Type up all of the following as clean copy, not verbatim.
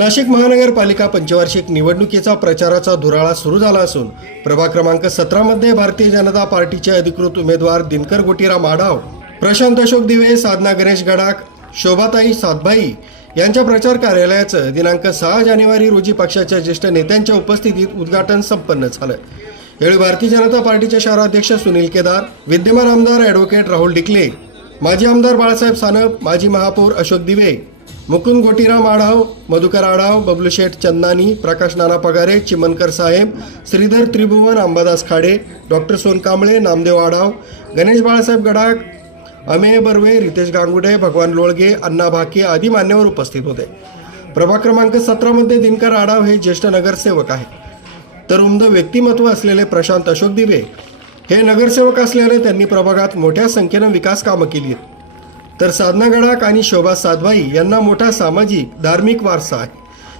नाशिक महानगरपालिका पंचवार्षिक निवडणुकीचा प्रचाराचा धुराळा सुरू झाला असून प्रभाग क्रमांक 17 मध्ये भारतीय जनता पार्टीचे अधिकृत उमेदवार दिनकर गोटीराम आढाव, प्रशांत अशोक दिवे, साधना गणेश गडाख, शोभाताई सातभाई यांच्या प्रचार कार्यालयाचं दिनांक 6 जानेवारी रोजी पक्षाच्या ज्येष्ठ नेत्यांच्या उपस्थितीत उद्घाटन संपन्न झालं। यावेळी भारतीय जनता पार्टीचे शहराध्यक्ष सुनील केदार, विद्यमान आमदार ॲडव्होकेट राहुल डिकले, माजी आमदार बाळासाहेब सानप, माजी महापौर अशोक दिवे, मुकुंद गोटीराम आढाव, मधुकर आढाव, बबलू शेठ चंदानी, प्रकाश नाना पगारे, चिमनकर साहेब, श्रीधर त्रिभुवन, अंबादास खाडे, डॉक्टर सोनकांबळे, नामदेव आढाव, गणेश बाळासाहेब गडाख, अमेय बर्वे, रितेश गांगुडे, भगवान लोळगे, अण्णा भाके आदी मान्यवर उपस्थित होते। प्रभाग क्रमांक 17 मध्ये दिनकर आढाव हे ज्येष्ठ नगरसेवक आहेत, तर उमद व्यक्तिमत्व असलेले प्रशांत अशोक दिवे हे नगरसेवक असल्याने त्यांनी प्रभागात मोठ्या संख्येने विकास कामं केली आहेत। तर साधना गडाख आणि शोभा सातभाई यांना मोठा सामाजिक धार्मिक वारसा आहे,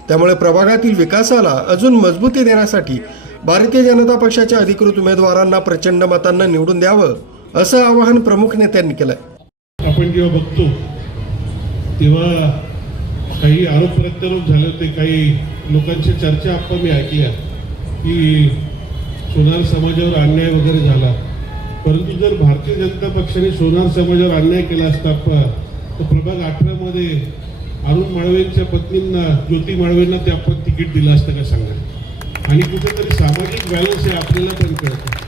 त्यामुळे प्रभागातील विकासाला अजून मजबूती देण्यासाठी भारतीय जनता पक्षाच्या अधिकृत उमेदवारांना प्रचंड मतांना निवडून द्यावं असं आवाहन प्रमुख नेत्यांनी केलंय। आपण जेव्हा बघतो तेव्हा काही आरोप प्रत्यारोप झाले होते, काही लोकांच्या चर्चा आपण मी ऐकल्या की सोनार समाजावर अन्याय वगैरे झाला, परंतु जर भारतीय जनता पक्षाने सोनार समाजावर अन्याय केला असता तर प्रभाग 18 मध्ये अरुण माळवेंच्या पत्नींना, ज्योती माळवेंना ते आपण तिकीट दिलं असतं का सांगा। आणि कुठेतरी सामाजिक बॅलन्स हे आपल्याला पण कळतं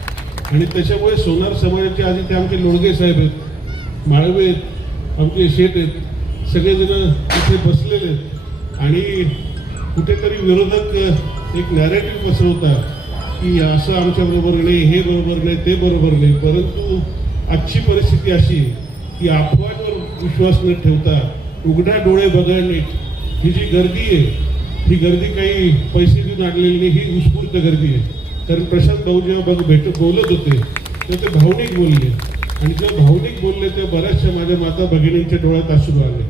आणि त्याच्यामुळे सोनार समाजाचे आधी ते आमचे लोळगे साहेब आहेत, माळवे आहेत, आमचे शेठ आहेत, सगळेजण तिथे बसलेले आहेत आणि कुठेतरी विरोधक एक नॅरेटिव्ह पसरवतात की असं आमच्या बरोबर नाही, हे बरोबर नाही, ते बरोबर नाही। परंतु आजची परिस्थिती अशी की अफवांवर विश्वास न ठेवता उघडा डोळे बघणे, ही जी गर्दी आहे ही गर्दी काही पैसे देऊन आणलेली नाही, ही उत्स्फूर्त गर्दी आहे। कारण प्रशांत भाऊ जेव्हा बोलत होते तेव्हा ते भावनिक बोलले आणि जेव्हा भावनिक बोलले तेव्हा बऱ्याचशा माझ्या माता भगिनींच्या डोळ्यात अश्रू आले।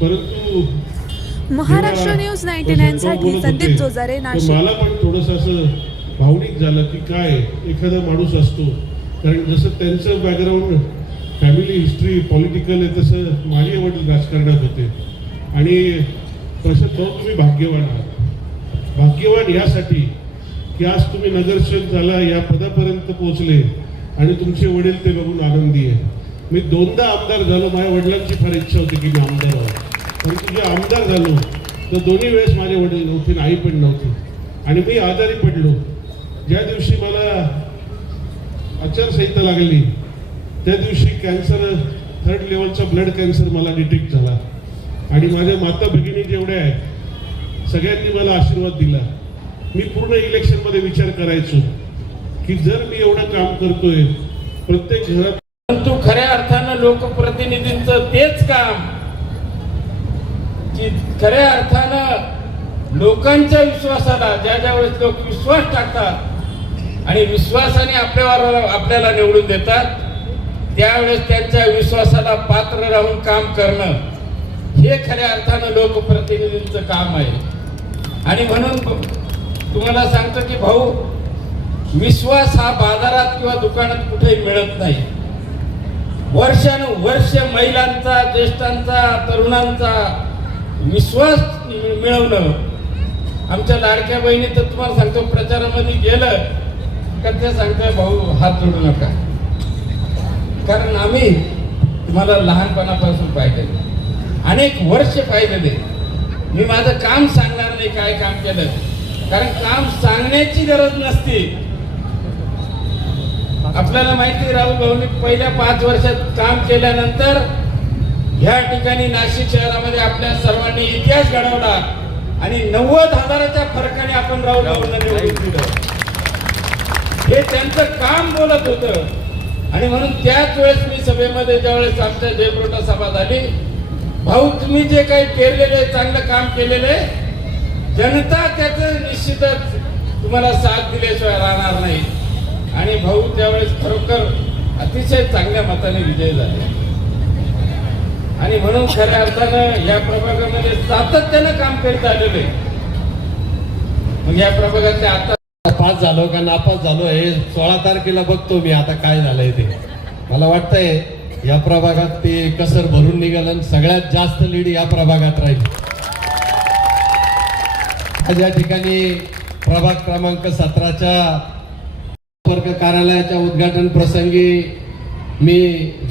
परंतु महाराष्ट्र न्यूज 99 साठी संदीप जोजारे, नाशिक। मला पण थोडंसं असं भावनिक झालं की काय एखादा माणूस असतो, कारण जसं त्यांचं बॅकग्राऊंड फॅमिली हिस्ट्री पॉलिटिकल आहे तसं माझे वडील राजकारणात होते आणि तसं तो तुम्ही भाग्यवान आहात। भाग्यवान यासाठी की आज तुम्ही नगरसेवक झाला, या पदापर्यंत पोहोचले आणि तुमचे वडील ते बघून आनंदी आहे। मी 2दा आमदार झालो, माझ्या वडिलांची फार इच्छा होती की मी आमदार व्हावं, परंतु जे आमदार झालो तर दोन्ही वेळेस माझे वडील नव्हते, आई पण नव्हती आणि मी आजारी पडलो। ज्या दिवशी मला आचारसंहिता लागली त्या दिवशी कॅन्सर 3rd लेवलचा ब्लड कॅन्सर मला डिटेक्ट झाला आणि माझ्या माता भगिनी जेवढ्या आहेत सगळ्यांनी मला आशीर्वाद दिला। मी पूर्ण इलेक्शनमध्ये विचार करायचो की जर मी एवढं काम करतोय प्रत्येक घरात, परंतु खऱ्या अर्थानं लोकप्रतिनिधींचं तेच काम की खऱ्या अर्थानं लोकांच्या विश्वासाला ज्या वेळेस लोक विश्वास टाकतात आणि विश्वासाने आपल्याला निवडून देतात त्यावेळेस त्यांच्या विश्वासाला पात्र राहून काम करणं हे खऱ्या अर्थानं लोकप्रतिनिधींचं काम आहे। आणि म्हणून तुम्हाला सांगतो की भाऊ, विश्वास हा बाजारात किंवा दुकानात कुठेही मिळत नाही। वर्षानुवर्ष महिलांचा, ज्येष्ठांचा, तरुणांचा विश्वास मिळवणं, आमच्या लाडक्या बहिणी तर तुम्हाला सांगतो प्रचारामध्ये गेलं का ते सांगताय भाऊ हात जोडू नका, कारण आम्ही तुम्हाला लहानपणापासून पाहिलेले, अनेक वर्ष पाहिलेले। मी माझं काम सांगणार नाही काय काम केलं, कारण काम सांगण्याची गरज नसते। आपल्याला माहिती राहुल भाऊनी पहिल्या 5 वर्षात काम केल्यानंतर ह्या ठिकाणी नाशिक शहरामध्ये आपल्या सर्वांनी इतिहास घडवला आणि 90,000च्या फरकाने आपण राहुल भाऊंना निवडून दिलं। हे त्यांचं काम बोलत होतं आणि म्हणून त्याच वेळेस मी सभेमध्ये ज्यावेळेस आमच्या जयप्रोटा सभा झाली, भाऊ तुम्ही जे काही केलेले चांगलं काम केलेले जनता त्याचं निश्चितच तुम्हाला साथ दिल्याशिवाय राहणार नाही। आणि भाऊ त्यावेळेस खरोखर अतिशय चांगल्या मताने विजय झाले आणि म्हणून खऱ्या अर्थानं या प्रभागामध्ये सातत्यानं काम करीत आलेले। मग या प्रभागातले आता पास झालो का नापास झालो हे 16 तारखेला बघतो मी आता काय झालंय ते। मला वाटतंय या प्रभागात ते कसर भरून निघालं, सगळ्यात जास्त लीड या प्रभागात राहील। आज या ठिकाणी प्रभाग क्रमांक 17च्या संपर्क कार्यालयाच्या उद्घाटन प्रसंगी मी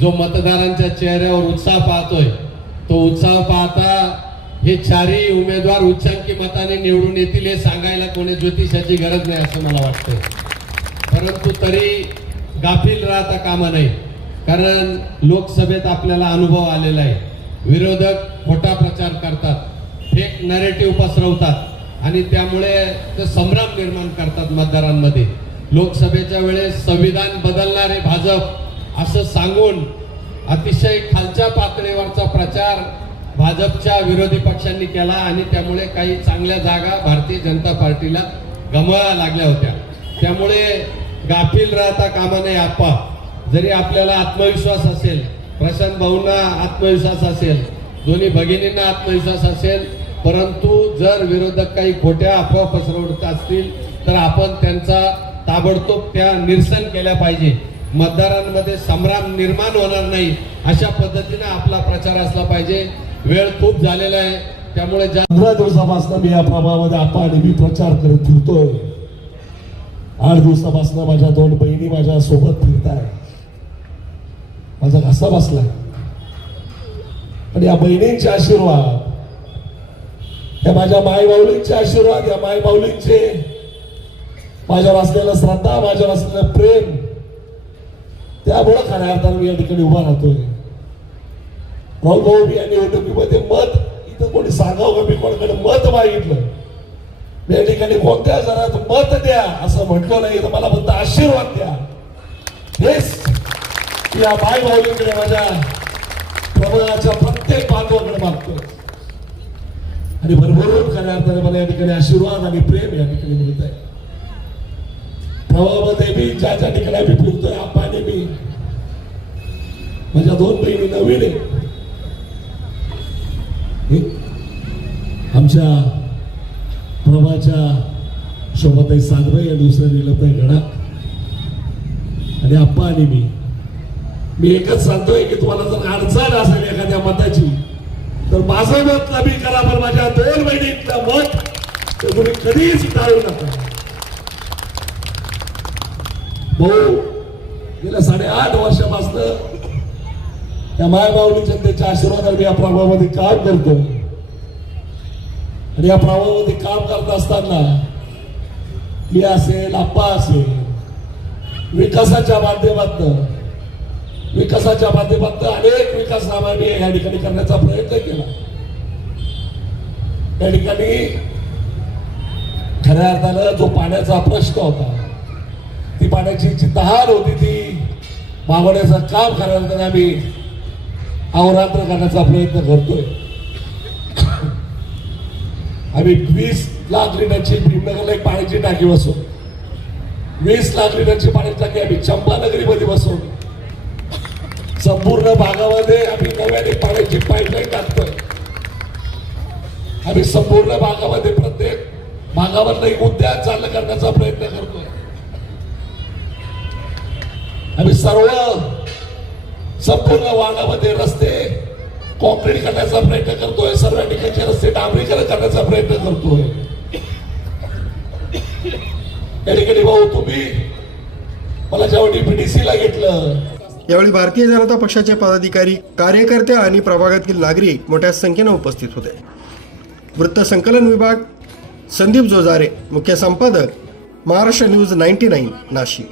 जो मतदारांच्या चेहऱ्यावर उत्साह पाहतोय, तो उत्साह पाहता हे चारही उमेदवार उच्चांकी मताने निवडून येतील हे सांगायला कोणी ज्योतिषाची गरज नाही असं मला वाटतंय. परंतु तरी गाफील राहता कामा नये, कारण लोकसभेत आपल्याला अनुभव आलेला आहे. विरोधक खोटा प्रचार करतात, फेक नरेटिव्ह पसरवतात आणि त्यामुळे ते संभ्रम निर्माण करतात मतदारांमध्ये. लोकसभेच्या वेळेस संविधान बदलणारे भाजप असं सांगून अतिशय खालच्या पातळीवरचा प्रचार भाजपच्या विरोधी पक्षांनी केला आणि त्यामुळे काही चांगल्या जागा भारतीय जनता पार्टीला गमवायला लागल्या होत्या. त्यामुळे गाफील राहता कामा नये. आप्पा, जरी आपल्याला आत्मविश्वास असेल, प्रशांत भाऊंना आत्मविश्वास असेल, दोन्ही भगिनींना आत्मविश्वास असेल, परंतु जर विरोधक काही खोट्या अफवा पसरवत असतील तर आपण त्यांचा ताबडतोब त्या निरसन केल्या पाहिजे. मतदारांमध्ये संभ्रम निर्माण होणार नाही अशा पद्धतीने आपला प्रचार असला पाहिजे. वेळ खूप झालेला आहे, त्यामुळे 15 दिवसापासून मी या प्रभागामध्ये आपण आणि मी प्रचार करत फिरतोय. 8 दिवसापासून माझ्या 2 बहिणी माझ्या सोबत फिरताय. माझा घसा बसलाय, पण या बहिणींचे आशीर्वाद, या माझ्या मायबाऊलींचे आशीर्वाद, या मायबाऊलींचे माझ्यावर असलेलं श्रद्धा, माझ्यावर असलेलं प्रेम, त्यामुळे खऱ्या अर्थानं मी या ठिकाणी उभा राहतोय. राहुल भाऊ, मी या निवडणुकीमध्ये मत इथं कोणी सांगावं का मी कोणाकडे मत मागितलं, मी या ठिकाणी कोणत्या जणात मत द्या असं म्हटलं नाही, तर मला फक्त आशीर्वाद द्या. हेच या माय भाऊलीकडे, माझ्या प्रभागाच्या प्रत्येक बांधवाकडे मागतोय आणि भरभरून खऱ्या अर्थाने मला या ठिकाणी आशीर्वाद आणि प्रेम या ठिकाणी मिळत आहे. प्रभागामध्ये मी ज्या ज्या ठिकाणी आम्ही फिरतोय, आपाने मी, माझ्या 2 बहिणी नवीन आहे. आमच्या प्रभाच्या शोभाताई सादरे या दुसऱ्या नीलमताई गडाख आणि आप्पा आणि मी एकच सांगतोय की तुम्हाला जर अडचण असेल एखाद्या मताची तर माझं मत कमी करा, पण माझ्या 2 बहिणीतलं मत तर तुम्ही कधीच टाळू नका. भाऊ, गेल्या 8.5 वर्षापासून या मायबाऊली जनतेच्या आशीर्वादाने मी या प्रभागामध्ये काम करतो आणि या प्रभागामध्ये काम करत असताना मी असेल, आप्पा असेल, विकासाच्या माध्यमातून अनेक विकास कामांनी या ठिकाणी करण्याचा प्रयत्न केला. या ठिकाणी खऱ्या अर्थानं जो पाण्याचा प्रश्न होता, ती पाण्याची जी तहान होती, ती मागवण्याचं काम खऱ्या अर्थानं आम्ही अहोरात्र करण्याचा प्रयत्न करतोय. आम्ही 20 लाख लिटरची भीमनगरला एक पाण्याची टाकी बसवली, 20 लाख लिटरची पाण्याची टाकी आम्ही चंपानगरीमध्ये बसवली. संपूर्ण भागामध्ये आम्ही नव्याने पाण्याची पाईपलाईन टाकतोय. आम्ही संपूर्ण भागामध्ये प्रत्येक भागावर एक उद्यान चालू करण्याचा प्रयत्न करतोय. आम्ही संपूर्ण भागामध्ये रस्ते कॉन्क्रीट करण्याचा प्रयत्न करतोय, सर्व ठिकाणचे रस्ते डांबरीकरण करण्याचा प्रयत्न करतोय. या ठिकाणी भाऊ, तुम्ही मला जेव्हा DPDC ला घेतलं, यावेळी भारतीय जनता पक्षाचे पदाधिकारी, कार्यकर्ते आणि प्रभागातील नागरिक मोठ्या संख्येने उपस्थित होते. वृत्त संकलन विभाग संदीप जोजारे, मुख्य संपादक महाराष्ट्र न्यूज 99 नाशिक.